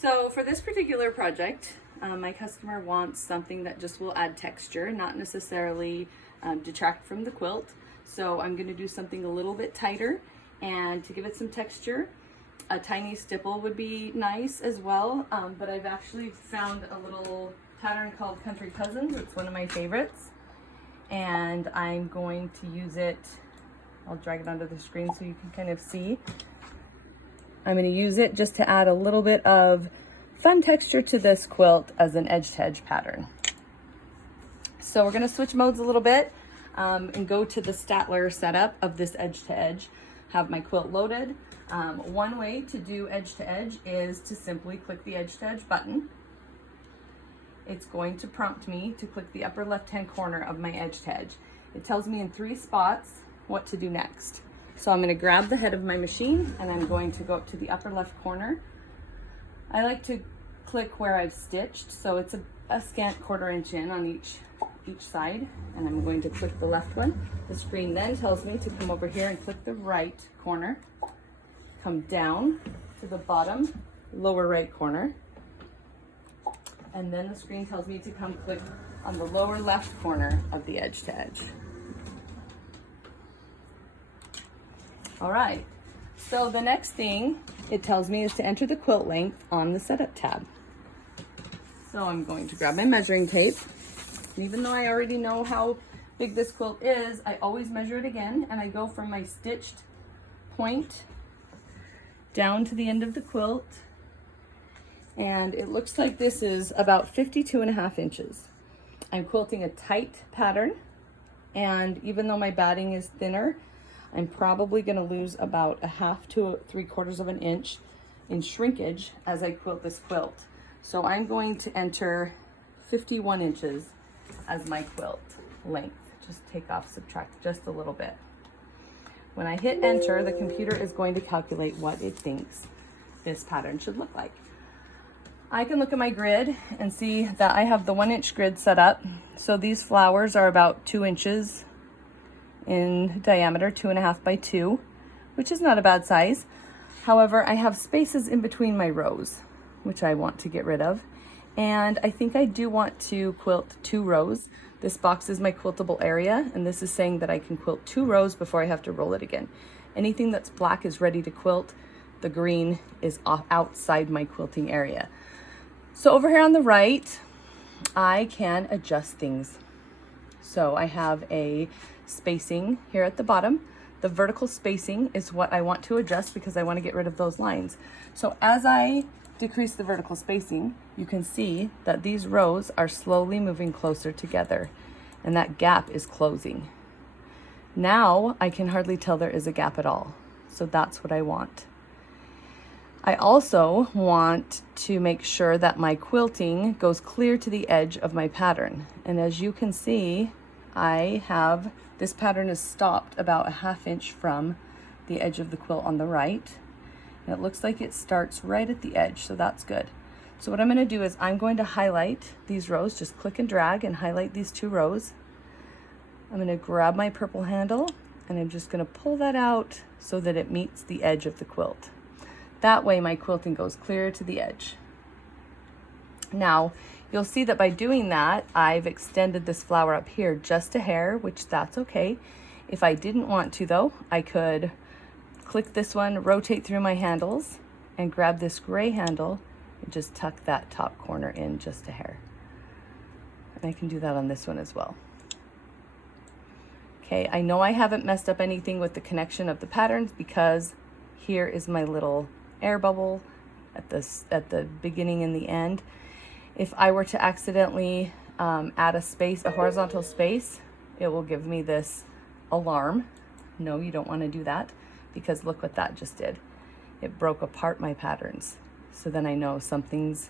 So for this particular project, my customer wants something that just will add texture, not necessarily detract from the quilt. So I'm going to do something a little bit tighter, and to give it some texture, a tiny stipple would be nice as well. But I've actually found a little pattern called Country Cousins. It's one of my favorites, and I'm going to use it. I'll drag it onto the screen so you can kind of see. I'm going to use it just to add a little bit of fun texture to this quilt as an edge-to-edge pattern. So we're going to switch modes a little bit and go to the Statler setup of this edge-to-edge. Have my quilt loaded. One way to do edge-to-edge is to simply click the edge-to-edge button. It's going to prompt me to click the upper left-hand corner of my edge-to-edge. It tells me in 3 spots what to do next. So I'm going to grab the head of my machine and I'm going to go up to the upper left corner. I like to click where I've stitched, so it's a scant 1/4 inch in on each side, and I'm going to click the left one. The screen then tells me to come over here and click the right corner, come down to the bottom lower right corner, and then the screen tells me to come click on the lower left corner of the edge-to-edge. All right, so the next thing it tells me is to enter the quilt length on the setup tab. So I'm going to grab my measuring tape. And even though I already know how big this quilt is, I always measure it again, and I go from my stitched point down to the end of the quilt. And it looks like this is about 52.5 inches. I'm quilting a tight pattern, and even though my batting is thinner, I'm probably going to lose about 1/2 to 3/4 of an inch in shrinkage as I quilt this quilt. So I'm going to enter 51 inches as my quilt length. Just take off, subtract just a little bit. When I hit enter, the computer is going to calculate what it thinks this pattern should look like. I can look at my grid and see that I have the 1-inch grid set up. So these flowers are about 2 inches in diameter, 2.5 by 2, which is not a bad size. However, I have spaces in between my rows, which I want to get rid of. And I think I do want to quilt 2 rows. This box is my quiltable area, and this is saying that I can quilt 2 rows before I have to roll it again. Anything that's black is ready to quilt. The green is outside my quilting area. So over here on the right, I can adjust things. So I have a spacing here at the bottom. The vertical spacing is what I want to adjust because I want to get rid of those lines. So as I decrease the vertical spacing, you can see that these rows are slowly moving closer together, and that gap is closing. Now I can hardly tell there is a gap at all. So that's what I want. I also want to make sure that my quilting goes clear to the edge of my pattern. And as you can see, this pattern is stopped about 1/2 inch from the edge of the quilt on the right. And it looks like it starts right at the edge, so that's good. So what I'm going to do is I'm going to highlight these rows, just click and drag and highlight these 2 rows. I'm going to grab my purple handle and I'm just going to pull that out so that it meets the edge of the quilt. That way my quilting goes clear to the edge. Now, you'll see that by doing that, I've extended this flower up here just a hair, which that's okay. If I didn't want to though, I could click this one, rotate through my handles, and grab this gray handle and just tuck that top corner in just a hair. And I can do that on this one as well. Okay, I know I haven't messed up anything with the connection of the patterns because here is my little air bubble at the beginning and the end. If I were to accidentally add a horizontal space, it will give me this alarm. No, you don't want to do that, because look what that just did. It broke apart my patterns. So then I know something's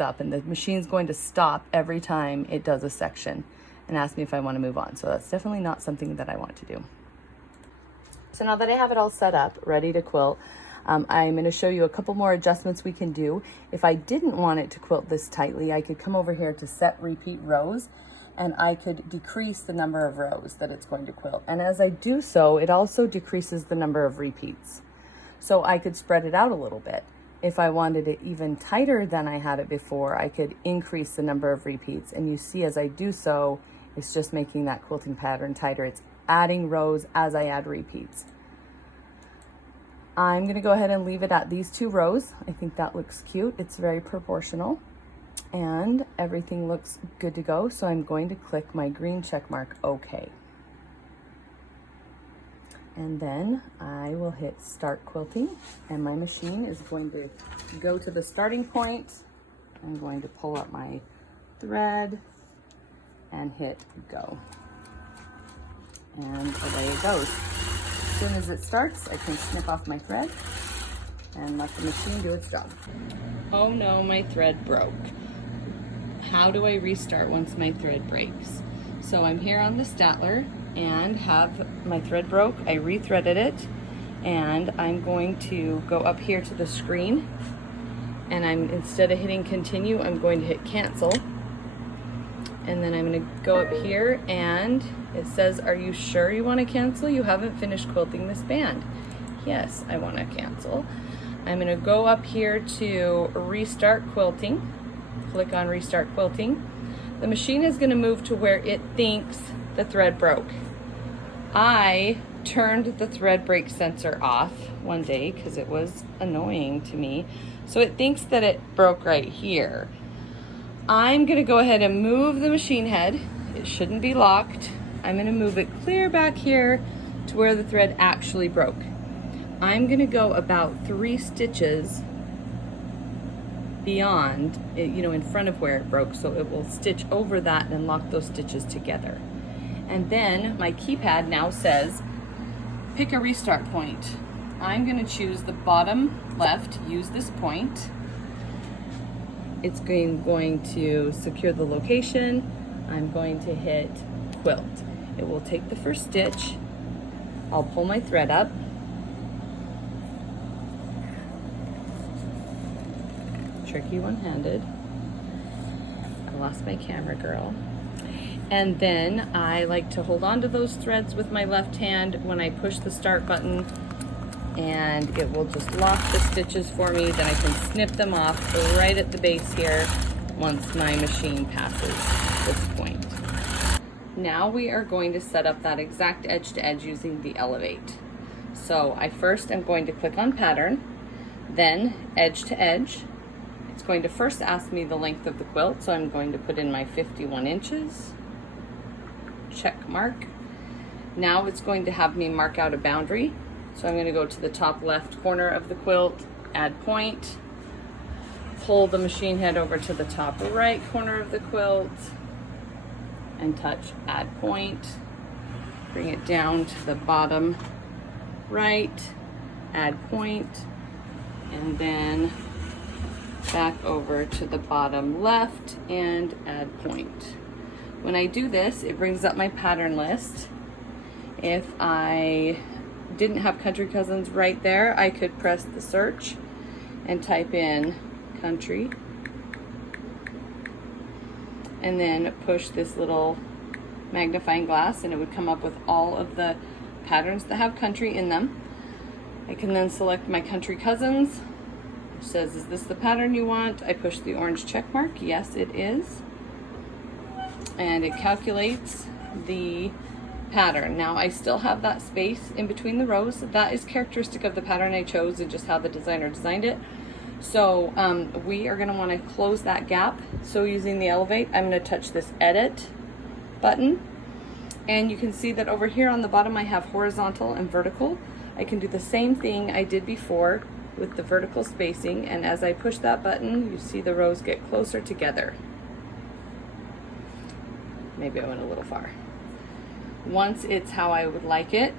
up, and the machine's going to stop every time it does a section and ask me if I want to move on. So that's definitely not something that I want to do. So now that I have it all set up, ready to quilt, I'm going to show you a couple more adjustments we can do. If I didn't want it to quilt this tightly, I could come over here to set repeat rows, and I could decrease the number of rows that it's going to quilt. And as I do so, it also decreases the number of repeats. So I could spread it out a little bit. If I wanted it even tighter than I had it before, I could increase the number of repeats. And you see as I do so, it's just making that quilting pattern tighter. It's adding rows as I add repeats. I'm gonna go ahead and leave it at these 2 rows. I think that looks cute. It's very proportional and everything looks good to go. So I'm going to click my green check mark, okay. And then I will hit start quilting and my machine is going to go to the starting point. I'm going to pull up my thread and hit go. And away it goes. As soon as it starts, I can snip off my thread and let the machine do its job. Oh no, my thread broke. How do I restart once my thread breaks? So I'm here on the Statler and have my thread broke. I rethreaded it and I'm going to go up here to the screen and instead of hitting continue, I'm going to hit cancel. And then I'm gonna go up here and it says, are you sure you wanna cancel? You haven't finished quilting this band. Yes, I wanna cancel. I'm gonna go up here to restart quilting. Click on restart quilting. The machine is gonna move to where it thinks the thread broke. I turned the thread break sensor off one day because it was annoying to me. So it thinks that it broke right here. I'm gonna go ahead and move the machine head. It shouldn't be locked. I'm gonna move it clear back here to where the thread actually broke. I'm gonna go about 3 stitches beyond, in front of where it broke, so it will stitch over that and lock those stitches together. And then my keypad now says, pick a restart point. I'm gonna choose the bottom left, use this point. It's going to secure the location. I'm going to hit quilt. It will take the first stitch. I'll pull my thread up. Tricky one-handed. I lost my camera, girl. And then I like to hold on to those threads with my left hand when I push the start button, and it will just lock the stitches for me. Then I can snip them off right at the base here once my machine passes this point. Now we are going to set up that exact edge to edge using the Elevate. So I first am going to click on pattern, then edge to edge. It's going to first ask me the length of the quilt, so I'm going to put in my 51 inches, check mark. Now it's going to have me mark out a boundary. So I'm going to go to the top left corner of the quilt, add point, pull the machine head over to the top right corner of the quilt, and touch add point. Bring it down to the bottom right, add point, and then back over to the bottom left and add point. When I do this, it brings up my pattern list. If I didn't have Country Cousins right there, I could press the search and type in country and then push this little magnifying glass and it would come up with all of the patterns that have country in them. I can then select my Country Cousins. It says, is this the pattern you want? I push the orange check mark. Yes, it is. And it calculates the pattern. Now I still have that space in between the rows. That is characteristic of the pattern I chose and just how the designer designed it. So we are going to want to close that gap. So using the Elevate, I'm going to touch this edit button, and you can see that over here on the bottom I have horizontal and vertical. I can do the same thing I did before with the vertical spacing, and as I push that button, you see the rows get closer together. Maybe I went a little far. Once it's how I would like it,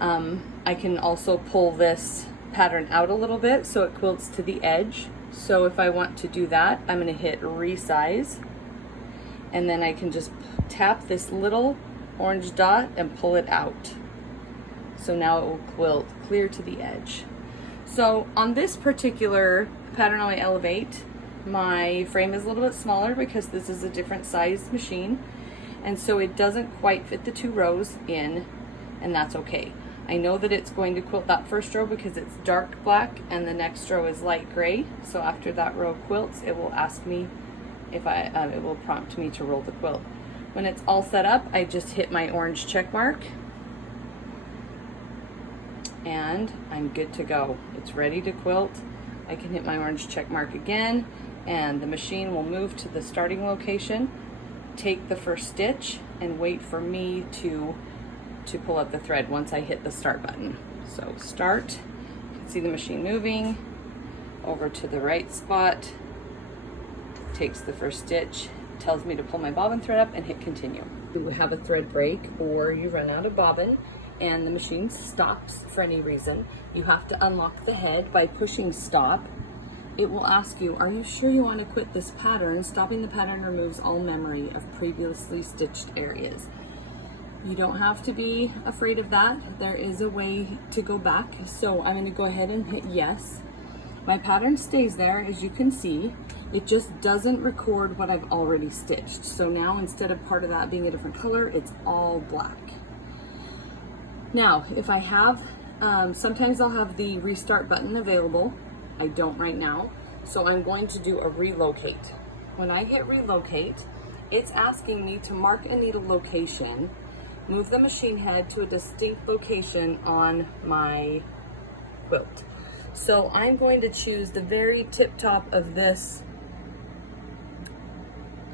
I can also pull this pattern out a little bit so it quilts to the edge. So if I want to do that, I'm going to hit resize, and then I can just tap this little orange dot and pull it out. So now it will quilt clear to the edge. So on this particular pattern on my Elevate, my frame is a little bit smaller because this is a different size machine, and so it doesn't quite fit the 2 rows in, and that's okay. I know that it's going to quilt that first row because it's dark black and the next row is light gray. So after that row quilts, it will ask me if it will prompt me to roll the quilt. When it's all set up, I just hit my orange check mark and I'm good to go. It's ready to quilt. I can hit my orange check mark again and the machine will move to the starting location, take the first stitch, and wait for me to pull up the thread once I hit the start button. So start, you can see the machine moving over to the right spot, takes the first stitch, tells me to pull my bobbin thread up and hit continue. You have a thread break or you run out of bobbin and the machine stops for any reason. You have to unlock the head by pushing stop. It will ask you, are you sure you want to quit this pattern? Stopping the pattern removes all memory of previously stitched areas. You don't have to be afraid of that. There is a way to go back. So I'm going to go ahead and hit yes. My pattern stays there, as you can see. It just doesn't record what I've already stitched. So now instead of part of that being a different color, it's all black. Now, if I have, sometimes I'll have the restart button available. I don't right now. So I'm going to do a relocate. When I hit relocate, it's asking me to mark a needle location, move the machine head to a distinct location on my quilt. So I'm going to choose the very tip top of this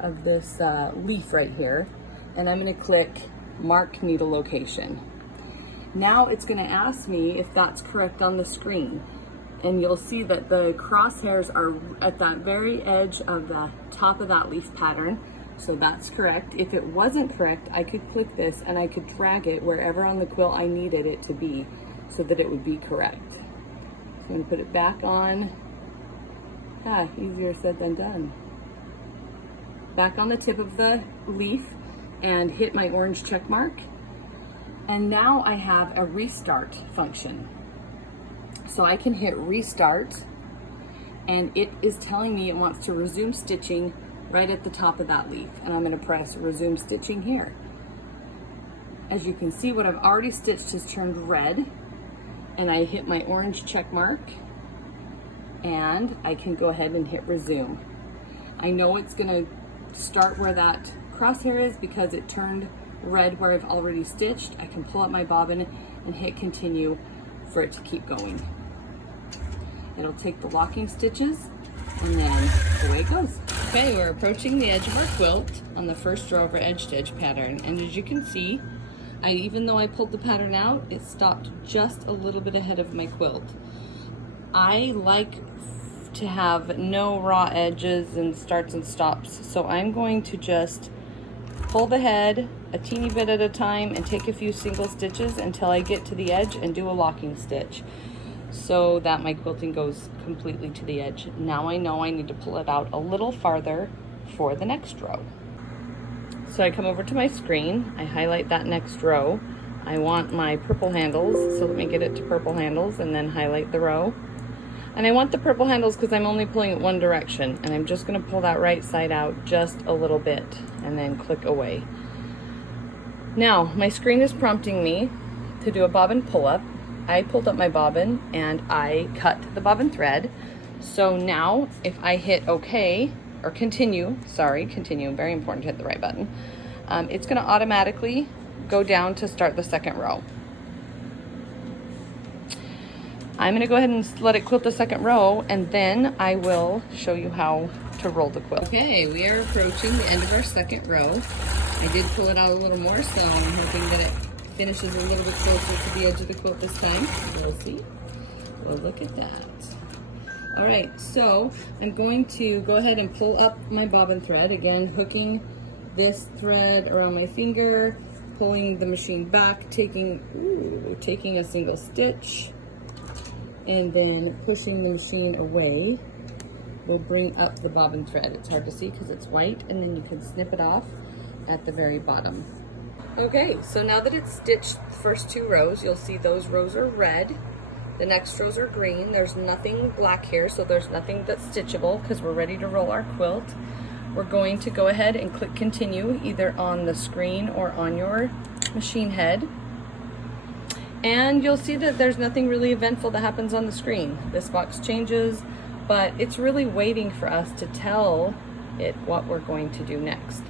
leaf right here, and I'm going to click mark needle location. Now it's going to ask me if that's correct on the screen, and you'll see that the crosshairs are at that very edge of the top of that leaf pattern. So that's correct. If it wasn't correct, I could click this and I could drag it wherever on the quilt I needed it to be so that it would be correct. So I'm going to put it back on. Easier said than done. Back on the tip of the leaf and hit my orange check mark. And now I have a restart function. So I can hit restart and it is telling me it wants to resume stitching right at the top of that leaf, and I'm going to press resume stitching here. As you can see, what I've already stitched has turned red, and I hit my orange check mark and I can go ahead and hit resume. I know it's going to start where that crosshair is because it turned red where I've already stitched. I can pull up my bobbin and hit continue for it to keep going. It'll take the locking stitches and then away it goes. Okay, we're approaching the edge of our quilt on the first row of our edge to edge pattern, and as you can see, even though I pulled the pattern out, it stopped just a little bit ahead of my quilt. I like to have no raw edges and starts and stops, so I'm going to just pull the head a teeny bit at a time and take a few single stitches until I get to the edge and do a locking stitch, so that my quilting goes completely to the edge. Now I know I need to pull it out a little farther for the next row. So I come over to my screen, I highlight that next row. I want my purple handles, so let me get it to purple handles and then highlight the row. And I want the purple handles because I'm only pulling it one direction, and I'm just going to pull that right side out just a little bit and then click away. Now my screen is prompting me to do a bobbin pull-up. I pulled up my bobbin and I cut the bobbin thread. So now if I hit OK, or continue, very important to hit the right button, it's going to automatically go down to start the second row. I'm going to go ahead and let it quilt the second row, and then I will show you how to roll the quilt. Okay, we are approaching the end of our second row. I did pull it out a little more, so I'm hoping that it finishes a little bit closer to the edge of the quilt this time. We'll see. Well, look at that. All right, so I'm going to go ahead and pull up my bobbin thread, again hooking this thread around my finger, pulling the machine back, taking a single stitch, and then pushing the machine away will bring up the bobbin thread. It's hard to see because it's white, and then you can snip it off at the very bottom. Okay, so now that it's stitched the first two rows, you'll see those rows are red. The next rows are green. There's nothing black here, so there's nothing that's stitchable because we're ready to roll our quilt. We're going to go ahead and click continue either on the screen or on your machine head. And you'll see that there's nothing really eventful that happens on the screen. This box changes, but it's really waiting for us to tell it what we're going to do next.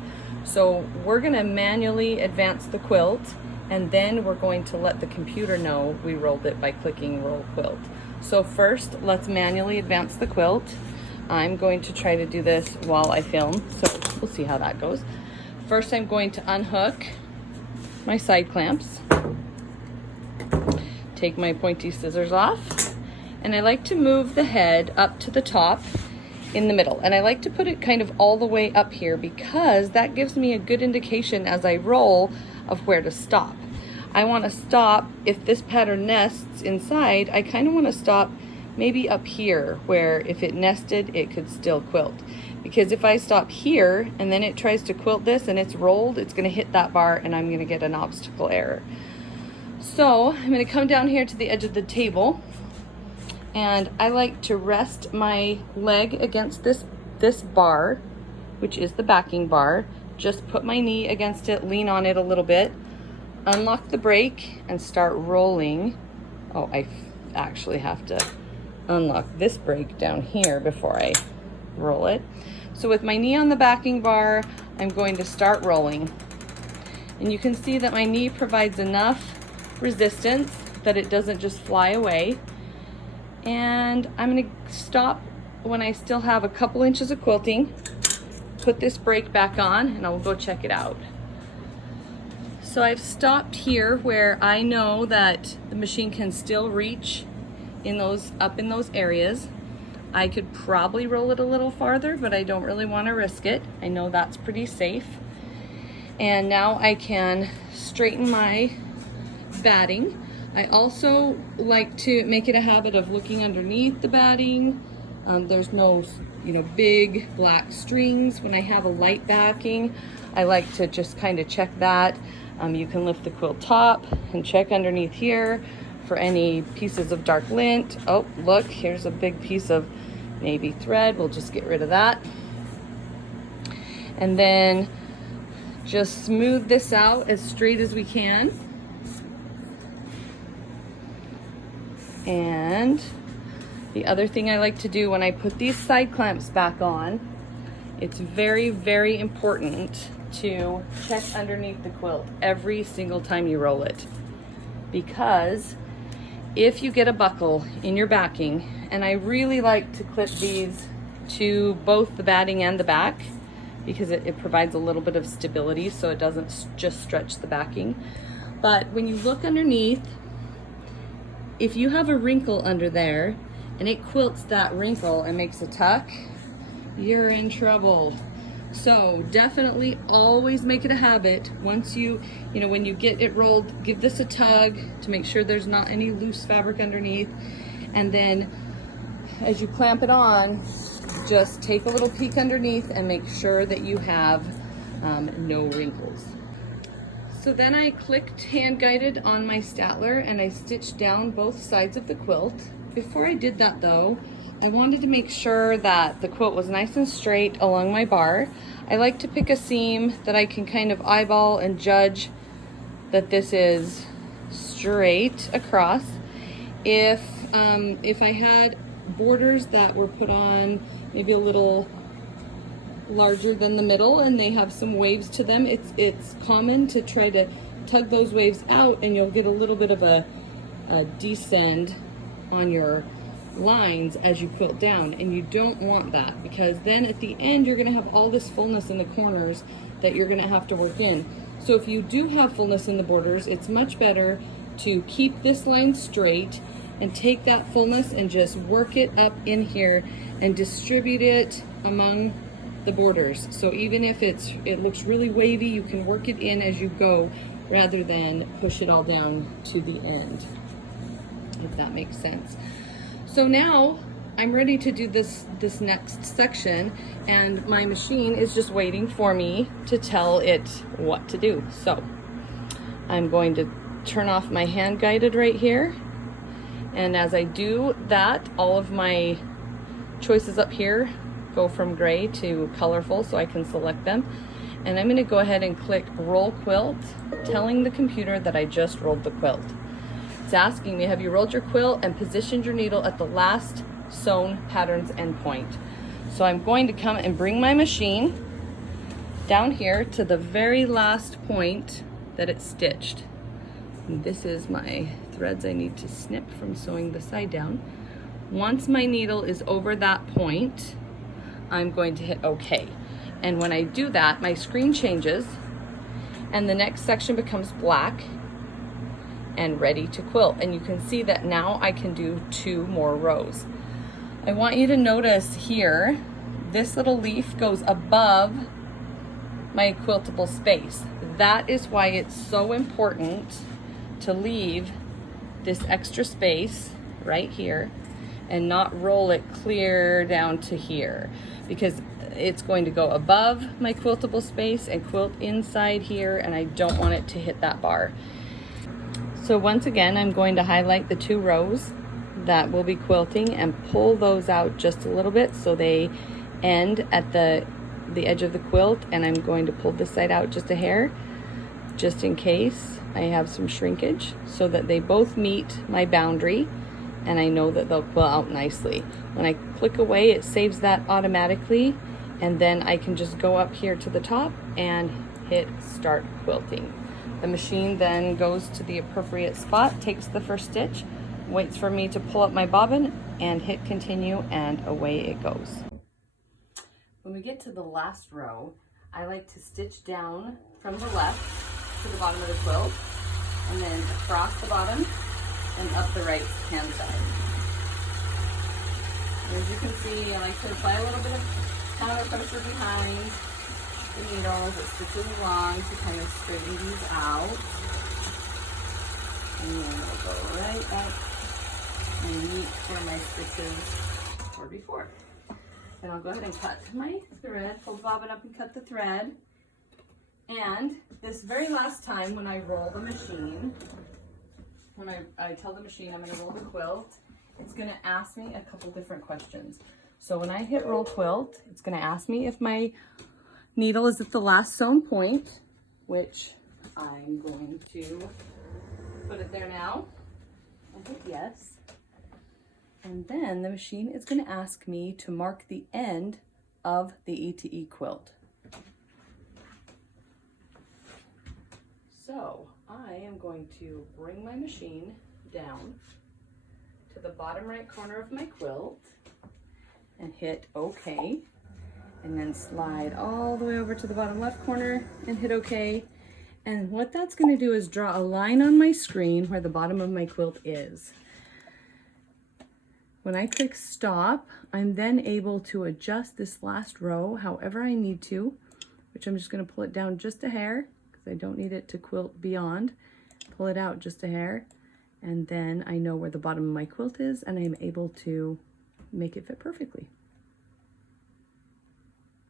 So we're gonna manually advance the quilt, and then we're going to let the computer know we rolled it by clicking roll quilt. So first, let's manually advance the quilt. I'm going to try to do this while I film, so we'll see how that goes. First, I'm going to unhook my side clamps, take my pointy scissors off, and I like to move the head up to the top in the middle. And I like to put it kind of all the way up here because that gives me a good indication as I roll of where to stop. I want to stop, if this pattern nests inside, I kind of want to stop maybe up here where if it nested, it could still quilt. Because if I stop here and then it tries to quilt this and it's rolled, it's going to hit that bar and I'm going to get an obstacle error. So I'm going to come down here to the edge of the table, and I like to rest my leg against this bar, which is the backing bar. Just put my knee against it, lean on it a little bit, unlock the brake, and start rolling. Oh, I actually have to unlock this brake down here before I roll it. So with my knee on the backing bar, I'm going to start rolling. And you can see that my knee provides enough resistance that it doesn't just fly away. And I'm going to stop when I still have a couple inches of quilting, put this brake back on, and I will go check it out. So I've stopped here where I know that the machine can still reach up in those areas. I could probably roll it a little farther, but I don't really want to risk it. I know that's pretty safe. And now I can straighten my batting. I also like to make it a habit of looking underneath the batting. There's no, big black strings. When I have a light backing, I like to just kind of check that. You can lift the quilt top and check underneath here for any pieces of dark lint. Oh, look, here's a big piece of navy thread. We'll just get rid of that. And then just smooth this out as straight as we can. And the other thing I like to do when I put these side clamps back on, it's very, very important to check underneath the quilt every single time you roll it. Because if you get a buckle in your backing, and I really like to clip these to both the batting and the back because it provides a little bit of stability so it doesn't just stretch the backing. But when you look underneath, if you have a wrinkle under there and it quilts that wrinkle and makes a tuck, you're in trouble. So definitely always make it a habit. Once when you get it rolled, give this a tug to make sure there's not any loose fabric underneath. And then as you clamp it on, just take a little peek underneath and make sure that you have no wrinkles. So then I clicked hand guided on my Statler and I stitched down both sides of the quilt. Before I did that though, I wanted to make sure that the quilt was nice and straight along my bar. I like to pick a seam that I can kind of eyeball and judge that this is straight across. If I had borders that were put on maybe a little larger than the middle and they have some waves to them, it's common to try to tug those waves out and you'll get a little bit of a descend on your lines as you quilt down, and you don't want that because then at the end you're going to have all this fullness in the corners that you're going to have to work in. So if you do have fullness in the borders, it's much better to keep this line straight and take that fullness and just work it up in here and distribute it among the borders. So even if it looks really wavy, you can work it in as you go rather than push it all down to the end, if that makes sense. So now I'm ready to do this next section, and my machine is just waiting for me to tell it what to do. So I'm going to turn off my hand guided right here, and as I do that, all of my choices up here go from gray to colorful so I can select them. And I'm going to go ahead and click roll quilt, telling the computer that I just rolled the quilt. It's asking me, have you rolled your quilt and positioned your needle at the last sewn pattern's endpoint? So I'm going to come and bring my machine down here to the very last point that it's stitched. And this is my threads I need to snip from sewing the side down. Once my needle is over that point, I'm going to hit OK. And when I do that, my screen changes and the next section becomes black and ready to quilt. And you can see that now I can do 2 more rows. I want you to notice here, this little leaf goes above my quiltable space. That is why it's so important to leave this extra space right here and not roll it clear down to here, because it's going to go above my quiltable space and quilt inside here, and I don't want it to hit that bar. So once again, I'm going to highlight the 2 rows that will be quilting and pull those out just a little bit so they end at the edge of the quilt, and I'm going to pull this side out just a hair, just in case I have some shrinkage, so that they both meet my boundary and I know that they'll quilt out nicely. When I click away, it saves that automatically, and then I can just go up here to the top and hit start quilting. The machine then goes to the appropriate spot, takes the first stitch, waits for me to pull up my bobbin and hit continue, and away it goes. When we get to the last row, I like to stitch down from the left to the bottom of the quilt and then across the bottom and up the right hand side. And as you can see, I like to apply a little bit of counter pressure behind the needle as it stitches along to kind of straighten these out. And then I'll go right up and meet where my stitches were before. And I'll go ahead and cut my thread, pull the bobbin up and cut the thread. And this very last time when I roll the machine, when I tell the machine I'm going to roll the quilt, it's going to ask me a couple different questions. So when I hit roll quilt, it's going to ask me if my needle is at the last sewn point, which I'm going to put it there now and hit yes. And then the machine is going to ask me to mark the end of the E-to-E quilt. So I am going to bring my machine down to the bottom right corner of my quilt and hit OK, and then slide all the way over to the bottom left corner and hit OK. And what that's going to do is draw a line on my screen where the bottom of my quilt is. When I click stop, I'm then able to adjust this last row however I need to, which I'm just going to pull it down just a hair because I don't need it to quilt beyond. Pull it out just a hair, and then I know where the bottom of my quilt is and I'm able to make it fit perfectly.